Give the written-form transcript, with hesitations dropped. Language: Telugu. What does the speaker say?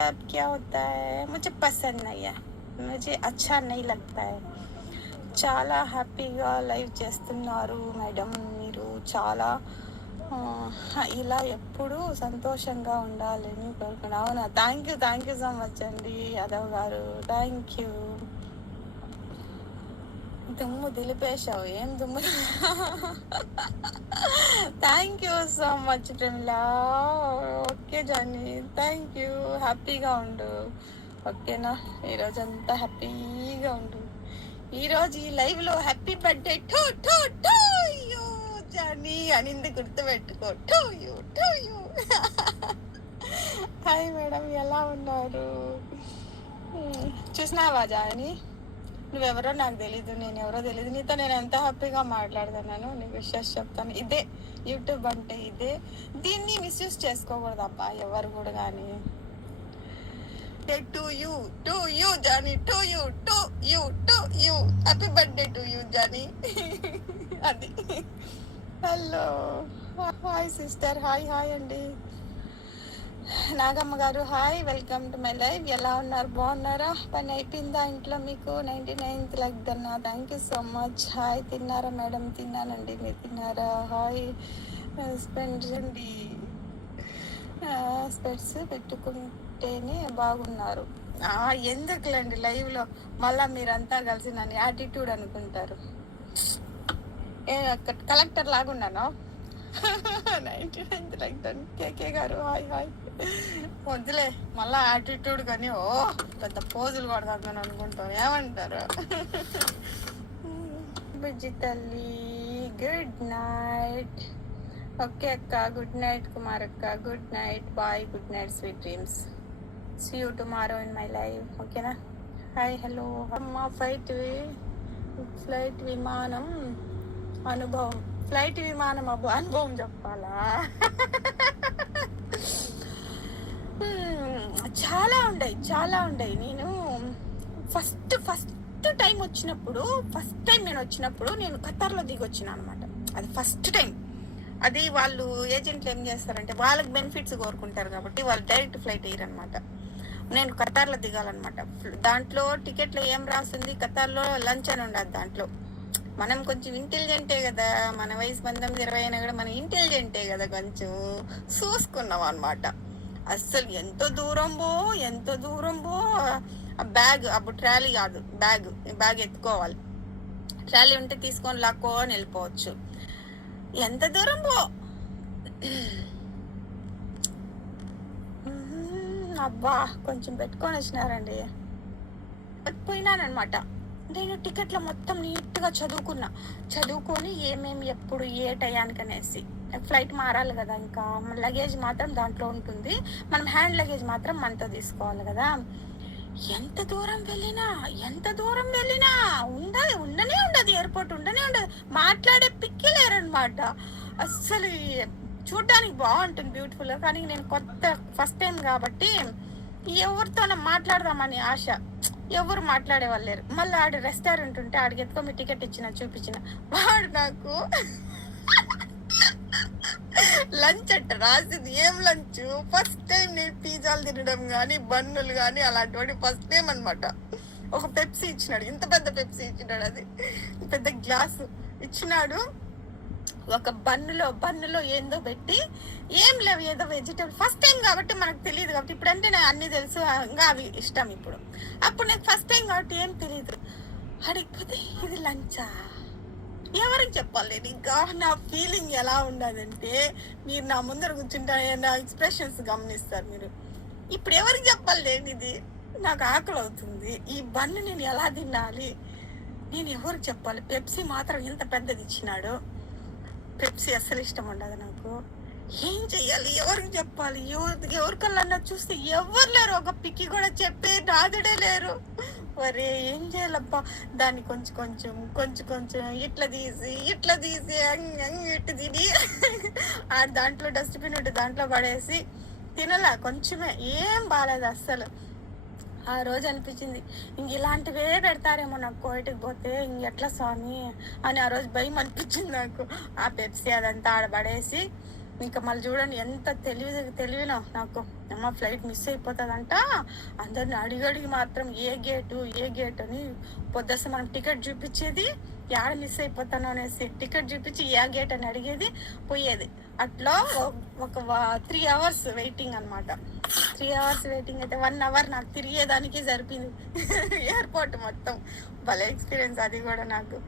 अब क्या होता है, मुझे पसंद नहीं है, मुझे अच्छा नहीं लगता है. చాలా హ్యాపీగా లైవ్ చేస్తున్నారు మేడం మీరు. చాలా ఇలా ఎప్పుడూ సంతోషంగా ఉండాలని కోరుకున్నాను. అవునా, థ్యాంక్ యూ సో మచ్ అండి యాదవ్ గారు, థ్యాంక్ యూ. దుమ్ము దులిపేశావు, ఏం దుమ్ము. Thank you so much Pramila. Okay Johnny, thank you. హ్యాపీగా ఉండు, ఓకేనా? ఈరోజంతా హ్యాపీగా ఉండు. ఈరోజు ఈ లైవ్ లో happy birthday to to to you Johnny అనింది గుర్తుపెట్టుకో. To you to you. Hi madam, ఎలా ఉన్నారు? చూసినావా జానీ? నువ్వెవరో నాకు తెలీదు, నేను ఎవరో తెలీదు. నీతో నేను ఎంత హ్యాపీగా మాట్లాడుతున్నాను, నీకు విషయాలు చెప్తాను. ఇదే యూట్యూబ్ అంటే, ఇదే. దీన్ని మిస్యూజ్ చేసుకోకూడదు అబ్బా ఎవరు కూడా. కానీ to you Johnny, to you happy birthday to you Johnny. అది. హలో, హాయ్ సిస్టర్, హాయ్ అండి. నాగమ్మ గారు hi, welcome to my live. ఎలా ఉన్నారు, బాగున్నారా? పని అయిపోయిందా ఇంట్లో మీకు? 99th లైక్ దన్నా, thank you so much. Hi, తిన్నారా మేడం? తిన్నానండి, మీరు తిన్నారా? హాయ్. స్పెండ్స్ అండి, స్పెట్స్ పెట్టుకుంటేనే బాగున్నారు. ఎందుకులేండి లైవ్లో మళ్ళీ మీరంతా కలిసి నన్ను యాటిట్యూడ్ అనుకుంటారు. కలెక్టర్ లాగున్నాను. 99th like done. కేకే గారు హాయ్. వద్దులే మళ్ళా యాటిట్యూడ్ కానీ పెద్ద పోజులు కొడతాను అనుకుంటాం, ఏమంటారు? బుజ్జి తల్లి గుడ్ నైట్. ఓకే అక్క, గుడ్ నైట్. కుమార్ అక్క good night, bye, good night, sweet dreams. See you tomorrow in my live, ఓకేనా? హాయ్, హలో అమ్మ. ఫ్లైట్ విమానం అనుభవం అనుభవం చెప్పాలా? చాలా ఉండయి. నేను ఫస్ట్ టైం నేను వచ్చినప్పుడు నేను ఖతార్లో దిగి వచ్చిన అనమాట. అది ఫస్ట్ టైం. అది వాళ్ళు ఏజెంట్లు ఏం చేస్తారంటే వాళ్ళకి బెనిఫిట్స్ కోరుకుంటారు కాబట్టి వాళ్ళు డైరెక్ట్ ఫ్లైట్ వేయరనమాట. నేను ఖతార్లో దిగాలన్నమాట. దాంట్లో టికెట్లో ఏం రాస్తుంది, ఖతార్లో లంచ్ అని ఉండదు. దాంట్లో మనం కొంచెం ఇంటెలిజెంటే కదా, మన వయసు 19-20 అయినా కూడా మనం ఇంటెలిజెంటే కదా, కొంచెం చూసుకున్నాం అనమాట. అస్సలు ఎంత దూరం పో. బ్యాగ్ అప్పుడు ట్రాలీ కాదు, బ్యాగ్ ఎత్తుకోవాలి. ట్రాలీ ఉంటే తీసుకొని లాక్కొని వెళ్ళిపోవచ్చు. ఎంత దూరం పో. అబ్బా, కొంచెం పెట్టుకొని వచ్చినారండి. పోయినానమాట. నేను టికెట్లో మొత్తం నీట్గా చదువుకొని ఏమేమి ఎప్పుడు ఏ టయానికి అనేసి. ఫ్లైట్ మారాలి కదా, ఇంకా లగేజ్ మాత్రం దాంట్లో ఉంటుంది, మనం హ్యాండ్ లగేజ్ మాత్రం మనతో తీసుకోవాలి కదా. ఎంత దూరం వెళ్ళినా ఉండనే ఉండదు, ఎయిర్పోర్ట్ ఉండనే ఉండదు. మాట్లాడే పిక్కి లేరనమాట. అస్సలు చూడ్డానికి బాగుంటుంది బ్యూటిఫుల్గా, కానీ నేను ఫస్ట్ టైం కాబట్టి ఎవరితోనో మాట్లాడదామని ఆశ. ఎవరు మాట్లాడే వాళ్ళు లేరు. మళ్ళీ ఆడ రెస్టారెంట్ ఉంటే ఆడికి ఎత్తుకొని టికెట్ చూపించిన వాడు నాకు లంచ్ అంట రాసింది. ఏం లంచ్? ఫస్ట్ టైం నేను పిజ్జాలు తినడం కానీ బన్నులు కానీ అలాంటి ఫస్ట్ టైం అనమాట. ఒక పెప్సీ ఇచ్చినాడు, ఇంత పెద్ద పెప్సీ ఇచ్చినాడు. అది పెద్ద గ్లాసు ఇచ్చినాడు. ఒక బన్నులో ఏందో పెట్టి, ఏం లేవు, ఏదో వెజిటేబుల్. ఫస్ట్ టైం కాబట్టి మనకు తెలియదు కాబట్టి, ఇప్పుడంటే నాకు అన్నీ తెలుసు, ఇంకా అవి ఇష్టం ఇప్పుడు. అప్పుడు నాకు ఫస్ట్ టైం కాబట్టి ఏం తెలియదు. అడిగిపోతే ఇది లంచా? ఎవరికి చెప్పాలి నేను? ఇంకా నా ఫీలింగ్ ఎలా ఉండదంటే, మీరు నా ముందర కూర్చుంటే నా ఎక్స్ప్రెషన్స్ గమనిస్తారు మీరు. ఇప్పుడు ఎవరికి చెప్పాలి నేను? ఇది నాకు ఆకలి అవుతుంది, ఈ బన్ను నేను ఎలా తినాలి, నేను ఎవరికి చెప్పాలి? పెప్సీ మాత్రం ఇంత పెద్దది ఇచ్చినాడు. పెప్సీ అస్సలు ఇష్టం ఉండదు నాకు. ఏం చెయ్యాలి, ఎవరికి చెప్పాలి? ఎవరికల్లా చూస్తే ఎవరు లేరు, ఒక పిక్కి కూడా చెప్పే నాదుడే లేరు. వరే ఏం చేయాలబ్బా? దాన్ని కొంచెం ఇట్లా తీసి ఇట్లా ఇటు తిని దాంట్లో డస్ట్బిన్ ఉంటే దాంట్లో పడేసి తినలా. కొంచెమే, ఏం బాగాలేదు అస్సలు. ఆ రోజు అనిపించింది ఇంక ఇలాంటివే పెడతారేమో నాకు కోయటికి పోతే, ఇంకెట్లా స్వామి అని ఆ రోజు భయం అనిపించింది నాకు. ఆ పెప్సీ అదంతా ఆడబడేసి ఇంకా మళ్ళీ చూడండి ఎంత తెలివినో నాకు. అమ్మ ఫ్లైట్ మిస్ అయిపోతుందంట, అందరిని అడిగి మాత్రం ఏ గేటు అని పొద్దుస్తే మనం టికెట్ చూపించేది, యాడ మిస్ అయిపోతాను అనేసి టికెట్ చూపించి ఏ గేట్ అని అడిగేది, పోయేది. అట్లా ఒక 3 hours వెయిటింగ్ అనమాట. 3 hours వెయిటింగ్ అయితే 1 hour నాకు తిరిగేదానికి సరిపోయింది ఎయిర్పోర్ట్ మొత్తం. భలే ఎక్స్పీరియన్స్ అది కూడా నాకు.